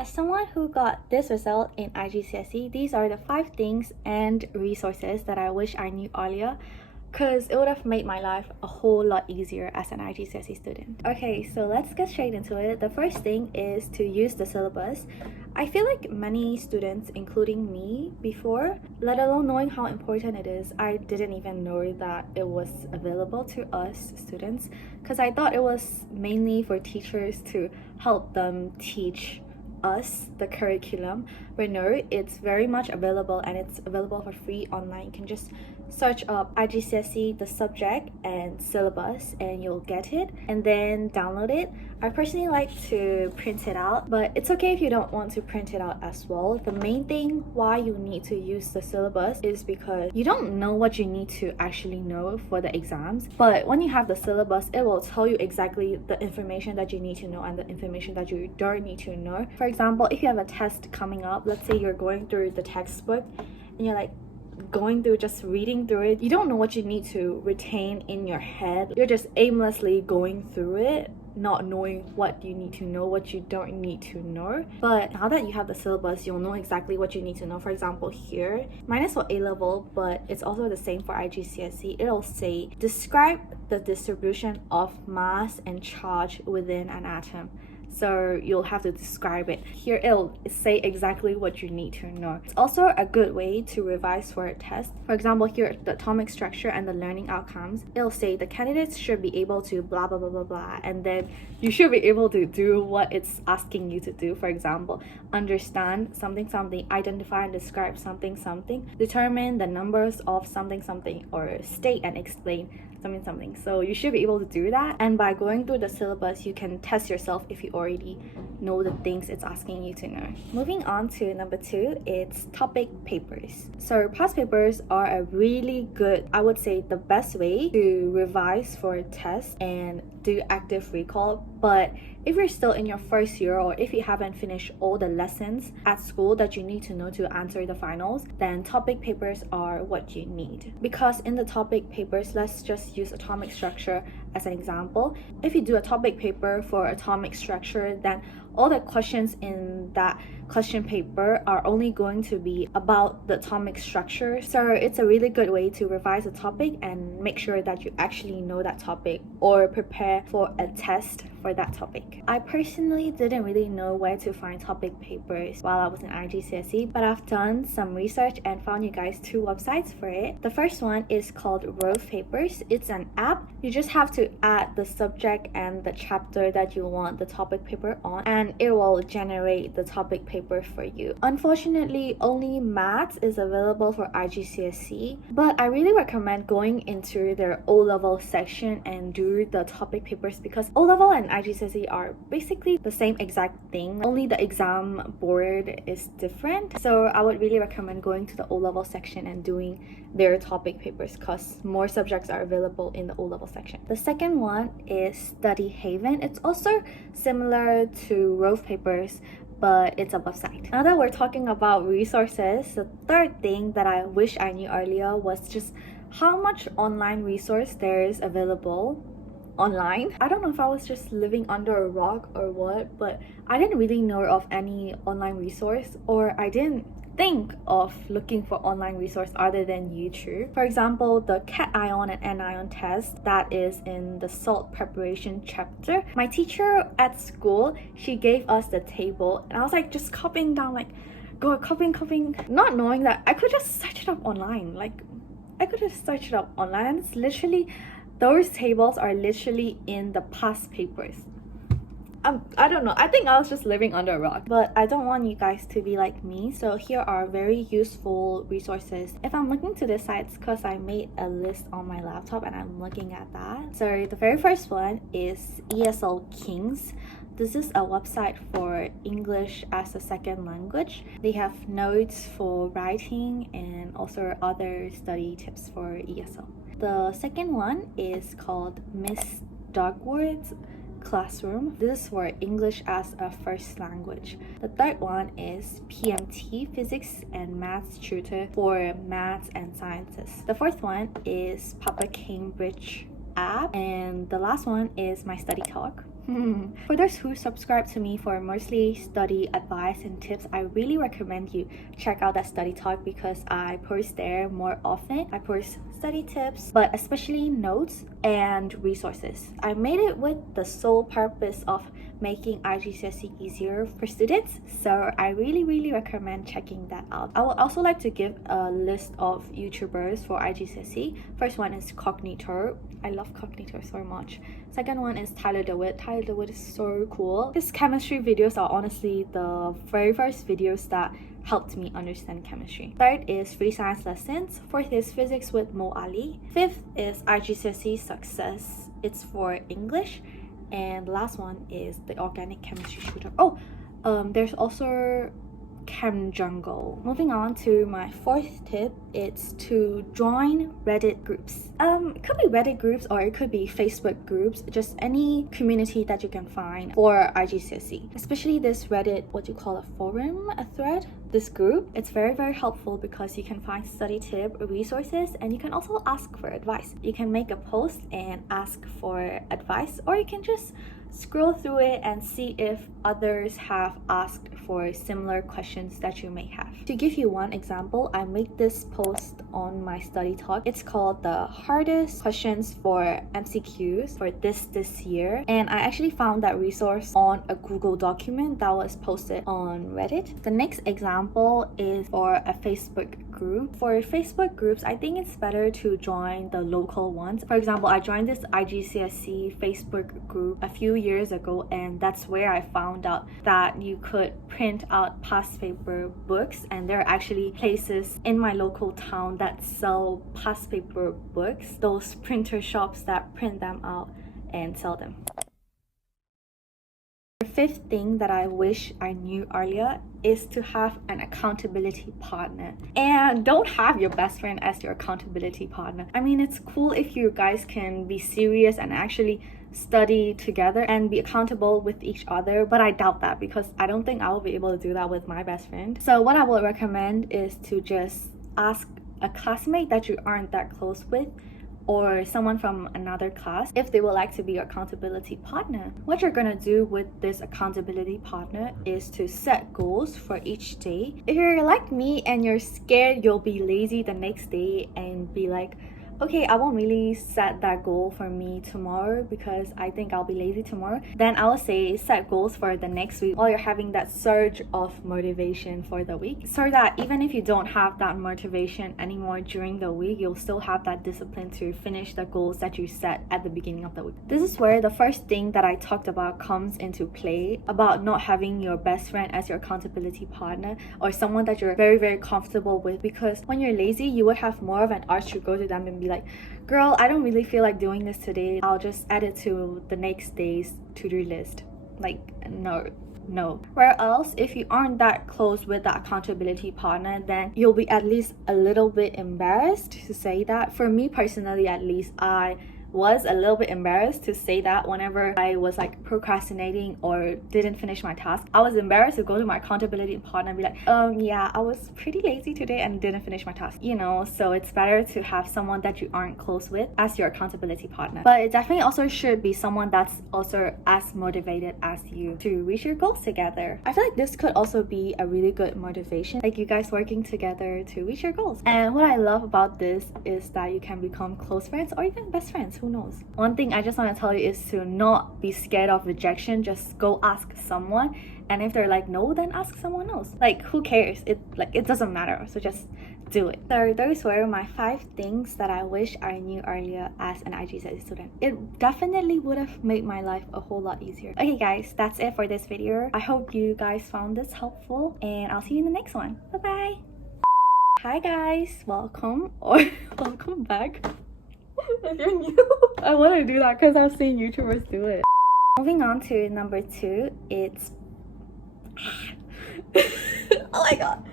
As someone who got this result in IGCSE, these are the 5 things and resources that I wish I knew earlier, because it would have made my life a whole lot easier as an IGCSE student. Okay, so let's get straight into it. The first thing is to use the syllabus. I feel like many students, including me before, let alone knowing how important it is, I didn't even know that it was available to us students, because I thought it was mainly for teachers to help them teach us the curriculum, but no, it's very much available, and it's available for free online. You can just search up IGCSE, the subject and syllabus, and you'll get it, and then download it. I personally like to print it out, but it's okay if you don't want to print it out as well. The main thing why you need to use the syllabus is because you don't know what you need to actually know for the exams, but when you have the syllabus, it will tell you exactly the information that you need to know and the information that you don't need to know. For example, if you have a test coming up, let's say you're going through the textbook and you're like going through, just reading through it, you don't know what you need to retain in your head. You're just aimlessly going through it, not knowing what you need to know, what you don't need to know. But now that you have the syllabus, you'll know exactly what you need to know. For example, here, mine is for A-level, but it's also the same for IGCSE. It'll say, describe the distribution of mass and charge within an atom. So you'll have to describe it. Here it'll say exactly what you need to know. It's also a good way to revise for a test. For example, here, the atomic structure and the learning outcomes, it'll say the candidates should be able to blah blah blah blah blah, and then you should be able to do what it's asking you to do. For example, understand something something, identify and describe something something, determine the numbers of something something, or state and explain something something. So you should be able to do that, and by going through the syllabus, you can test yourself if you already know the things it's asking you to know. Moving on to number 2, it's topic papers. So past papers are a really good, I would say the best way to revise for a test and do active recall. But if you're still in your first year, or if you haven't finished all the lessons at school that you need to know to answer the finals, then topic papers are what you need. Because in the topic papers, let's just use atomic structure as an example. If you do a topic paper for atomic structure, then all the questions in that question paper are only going to be about the atomic structure. So it's a really good way to revise a topic and make sure that you actually know that topic, or prepare for a test for that topic. I personally didn't really know where to find topic papers while I was in IGCSE, but I've done some research and found you guys 2 websites for it. The first one is called Rove Papers. It's an app. You just have to add the subject and the chapter that you want the topic paper on, and it will generate the topic paper for you. Unfortunately, only maths is available for IGCSE, but I really recommend going into their O-level section and do the topic papers, because O-level and IGCSE are basically the same exact thing, only the exam board is different. So I would really recommend going to the O-level section and doing their topic papers, because more subjects are available in the O-level section. The second one is Study Haven. It's also similar to Rove Papers, but it's a website. Now that we're talking about resources, the third thing that I wish I knew earlier was just how much online resource there is available online. I don't know if I was just living under a rock or what, but I didn't really know of any online resource, or I didn't think of looking for online resource other than YouTube. For example, the cation and anion test that is in the salt preparation chapter. My teacher at school, she gave us the table, and I was like just copying down, like copying, not knowing that I could just search it up online. And it's literally, those tables are literally in the past papers. I don't know, I think I was just living under a rock, but I don't want you guys to be like me, so here are very useful resources. If I'm looking to this site, it's because I made a list on my laptop and I'm looking at that. So the very first one is ESL Kings. This is a website for English as a second language. They have notes for writing and also other study tips for ESL. The second one is called Miss Dogwood's Classroom. This is for English as a first language. The third one is PMT, Physics and Maths Tutor for Maths and Sciences. The fourth one is Papa Cambridge app, and the last one is My Study Talk. For those who subscribe to me for mostly study advice and tips, I really recommend you check out that study talk because I post there more often. I post study tips, but especially notes and resources. I made it with the sole purpose of making IGCSE easier for students, so I really recommend checking that out. I would also like to give a list of YouTubers for IGCSE. First one is Cognitor. I love Cognitor so much. Second one is Tyler DeWitt. Tyler DeWitt is so cool. His chemistry videos are honestly the very first videos that helped me understand chemistry. Third is Free Science Lessons. Fourth is Physics with Mo Ali. Fifth is IGCSE Success. It's for English. And the last one is the Organic Chemistry Shooter. There's also Chem Jungle. Moving on to my fourth tip, it's to join Reddit groups. It could be Reddit groups or it could be Facebook groups, just any community that you can find for IGCSE. Especially this Reddit, what you call a forum, a thread. This group, it's very helpful because you can find study tip resources and you can also ask for advice. You can make a post and ask for advice, or you can just scroll through it and see if others have asked for similar questions that you may have. To give you one example, I made this post on my study talk. It's called the hardest questions for MCQs for this year, and I actually found that resource on a Google document that was posted on Reddit. The next example is for a Facebook group. For Facebook groups, I think it's better to join the local ones. For example, I joined this IGCSE Facebook group a few years ago, and that's where I found out that you could print out past paper books, and there are actually places in my local town that sell past paper books, those printer shops that print them out and sell them. The fifth thing that I wish I knew earlier is to have an accountability partner. And don't have your best friend as your accountability partner. I mean, it's cool if you guys can be serious and actually study together and be accountable with each other, but I doubt that because I don't think I will be able to do that with my best friend. So what I would recommend is to just ask a classmate that you aren't that close with or someone from another class if they would like to be your accountability partner. What you're gonna do with this accountability partner is to set goals for each day. If you're like me and you're scared you'll be lazy the next day and be like, okay, I won't really set that goal for me tomorrow because I think I'll be lazy tomorrow, then I will say set goals for the next week while you're having that surge of motivation for the week, so that even if you don't have that motivation anymore during the week, you'll still have that discipline to finish the goals that you set at the beginning of the week. This is where the first thing that I talked about comes into play, about not having your best friend as your accountability partner or someone that you're very comfortable with, because when you're lazy, you would have more of an urge to go to them and be like, girl, I don't really feel like doing this today, I'll just add it to the next day's to-do list. Like, no. Where else, if you aren't that close with the accountability partner, then you'll be at least a little bit embarrassed to say that. For me personally, at least, I was a little bit embarrassed to say that whenever I was like procrastinating or didn't finish my task. I was embarrassed to go to my accountability partner and be like, yeah, I was pretty lazy today and didn't finish my task, you know. So it's better to have someone that you aren't close with as your accountability partner, but it definitely also should be someone that's also as motivated as you to reach your goals together. I feel like this could also be a really good motivation, like you guys working together to reach your goals. And what I love about this is that you can become close friends or even best friends. Who knows? One thing I just want to tell you is to not be scared of rejection. Just go ask someone, and if they're like no, then ask someone else. Like, who cares? It doesn't matter, so just do it. So those were my 5 things that I wish I knew earlier as an IGCSE student. It definitely would have made my life a whole lot easier. Okay guys, that's it for this video. I hope you guys found this helpful, and I'll see you in the next one. Bye bye. Hi guys, welcome back. If you're new, I want to do that because I've seen YouTubers do it. Moving on to number 2, it's oh my god,